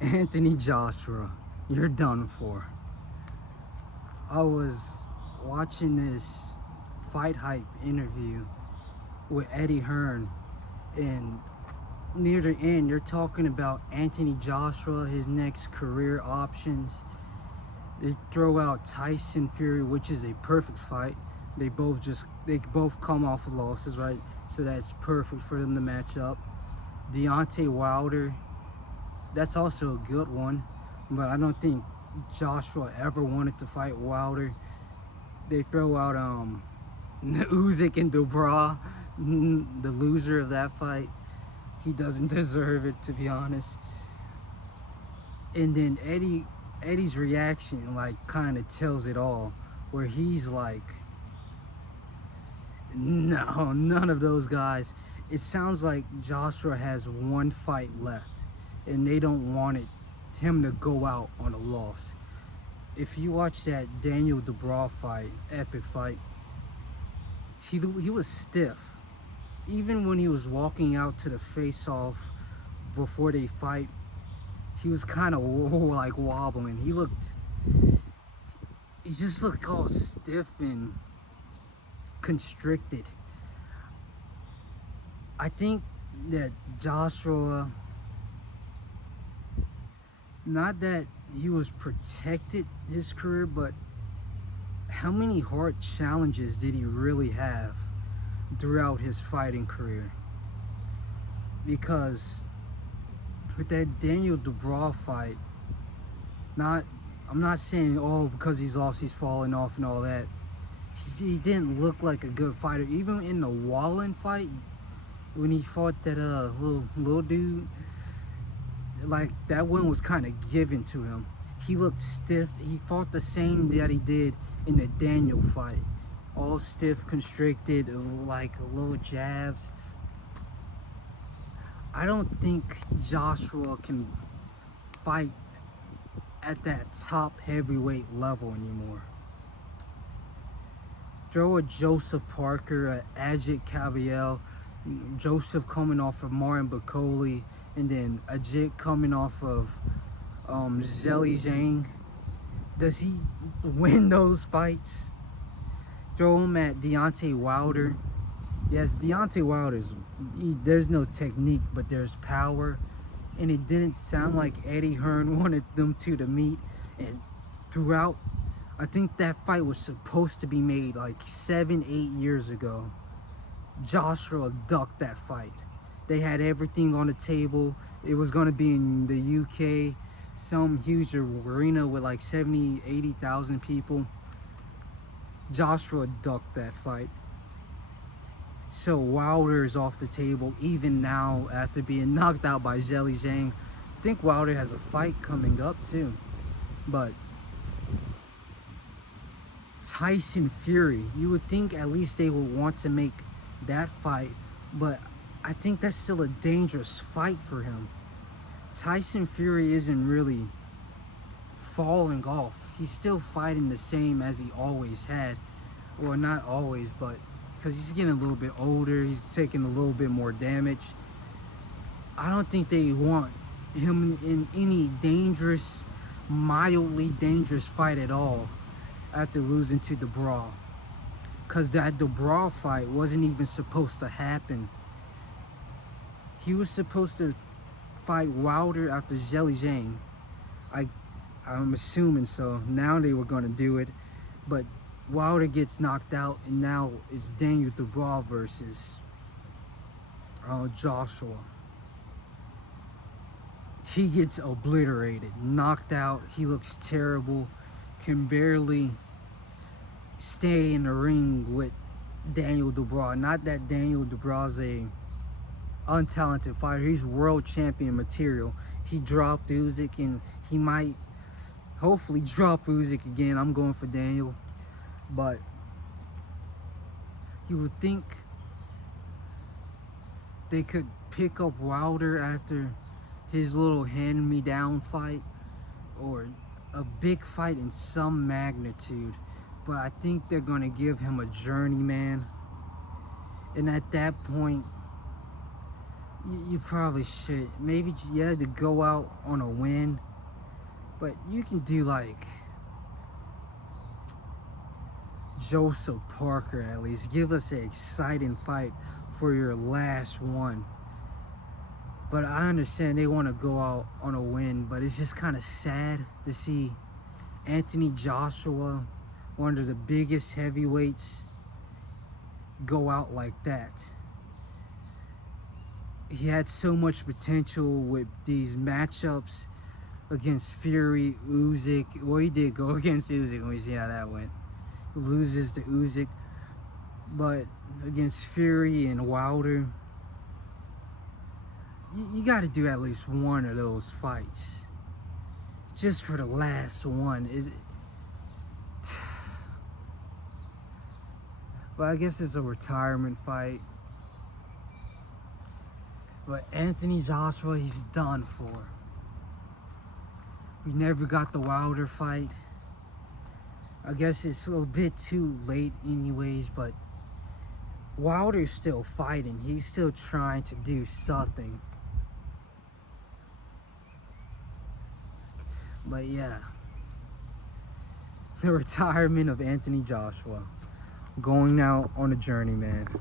Anthony Joshua, you're done for. I was watching this Fight Hype interview with Eddie Hearn, and near the end, you're talking about Anthony Joshua, his next career options. They throw out Tyson Fury, which is a perfect fight. They both come off of losses, right? So that's perfect for them to match up. Deontay Wilder, that's also a good one, but I don't think Joshua ever wanted to fight Wilder. They throw out Usyk and Dubra, the loser of that fight. He doesn't deserve it, to be honest. And then Eddie's reaction like kind of tells it all, where he's like, no, none of those guys. It sounds like Joshua has one fight left, and they don't want him to go out on a loss. If you watch that Daniel Dubois fight, epic fight, he was stiff. Even when he was walking out to the face-off before they fight, he was kind of like wobbling. He just looked all stiff and constricted. I think that Joshua, not that he was protected his career, but how many hard challenges did he really have throughout his fighting career? Because with that Daniel Dubois fight, I'm not saying, oh, because he's lost he's falling off and all that. He didn't look like a good fighter. Even in the Wallen fight, when he fought that little dude, like that one was kind of given to him. He looked stiff. He fought the same that he did in the Daniel fight, all stiff, constricted, like little jabs. I don't think Joshua can fight at that top heavyweight level anymore. Throw a Joseph Parker, a Ajit Caviel, Joseph coming off of Martin Bakoli, and then Ajit coming off of Zheli Zhang. Does he win those fights? Throw him at Deontay Wilder. Yes, Deontay Wilder's, there's no technique, but there's power. And it didn't sound like Eddie Hearn wanted them two to meet. And throughout, I think that fight was supposed to be made like 7-8 years ago. Joshua ducked that fight. They had everything on the table. It was going to be in the UK, some huge arena with like 70-80,000 people. Joshua ducked that fight. So Wilder is off the table even now after being knocked out by Zheli Zhang. I think Wilder has a fight coming up too. But Tyson Fury, you would think at least they would want to make that fight, but I think that's still a dangerous fight for him. Tyson Fury isn't really falling off. He's still fighting the same as he always had. Well, not always, but because he's getting a little bit older, he's taking a little bit more damage. I don't think they want him in any dangerous, mildly dangerous fight at all after losing to Dubois. Because that Dubois fight wasn't even supposed to happen. He was supposed to fight Wilder after Zheli Zhang. I'm assuming so. Now they were going to do it, but Wilder gets knocked out, and now it's Daniel Dubois versus Joshua. He gets obliterated, knocked out. He looks terrible, can barely stay in the ring with Daniel Dubois. Not that Daniel Dubois is a untalented fighter. He's world champion material. He dropped Usyk, and he might hopefully drop Usyk again. I'm going for Daniel. But you would think they could pick up Wilder after his little hand-me-down fight, or a big fight in some magnitude. But I think they're going to give him a journeyman. And at that point, You probably should. Maybe yeah, to go out on a win, but you can do like Joseph Parker at least. Give us an exciting fight for your last one. But I understand they want to go out on a win, but it's just kind of sad to see Anthony Joshua, one of the biggest heavyweights, go out like that. He had so much potential with these matchups against Fury, Usyk. Well, he did go against Usyk, and we see how that went. Loses to Usyk, but against Fury and Wilder, you got to do at least one of those fights, just for the last one. But I guess it's a retirement fight. But Anthony Joshua, he's done for. We never got the Wilder fight. I guess it's a little bit too late anyways, but Wilder's still fighting. He's still trying to do something. But yeah, the retirement of Anthony Joshua. Going out on a journey, man.